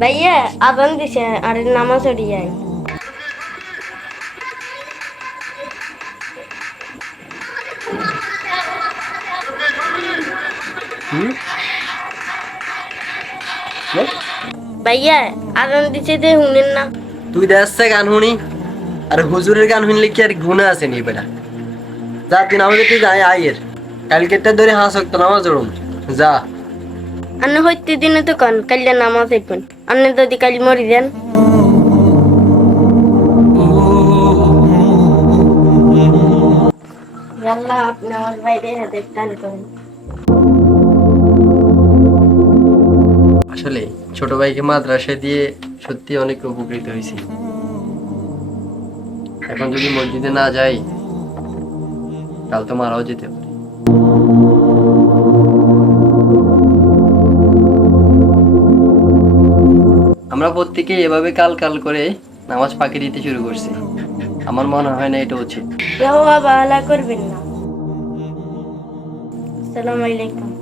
ভাইয়া আদান দিছে আর নামাজ যাই। ভাইয়া আদান দিছে যে শুনেন না। তুই দেখছে গান শুনি। আর হুজুরের গান শুনলে কি আর গুণা আছে নি বেটা? যা, তুই নামাজে তুই যাই আইয়ের কালকেরটা ধরে হাঁস হতো নামাজ যা। আন্নে হইতে দিনে তো কন কাল্লা নামাজ আইবেন আন্নে যদি কাল মরি দেন আল্লাহ আপনি আমার বাইরে দেখতেন করেন। আসলে ছোট ভাইকে মাদ্রাসায় দিয়ে সত্যি অনেক উপকৃত হয়েছি। এখন যদি মসজিদে না যাই কাল তো মারাও যেতে পারে। আমরা প্রত্যেকে এভাবে কাল কাল করে নামাজ ফাঁকি দিতে শুরু করছি। আমার মনে হয় না এটা উচিত। করবেন না। আসসালামু আলাইকুম।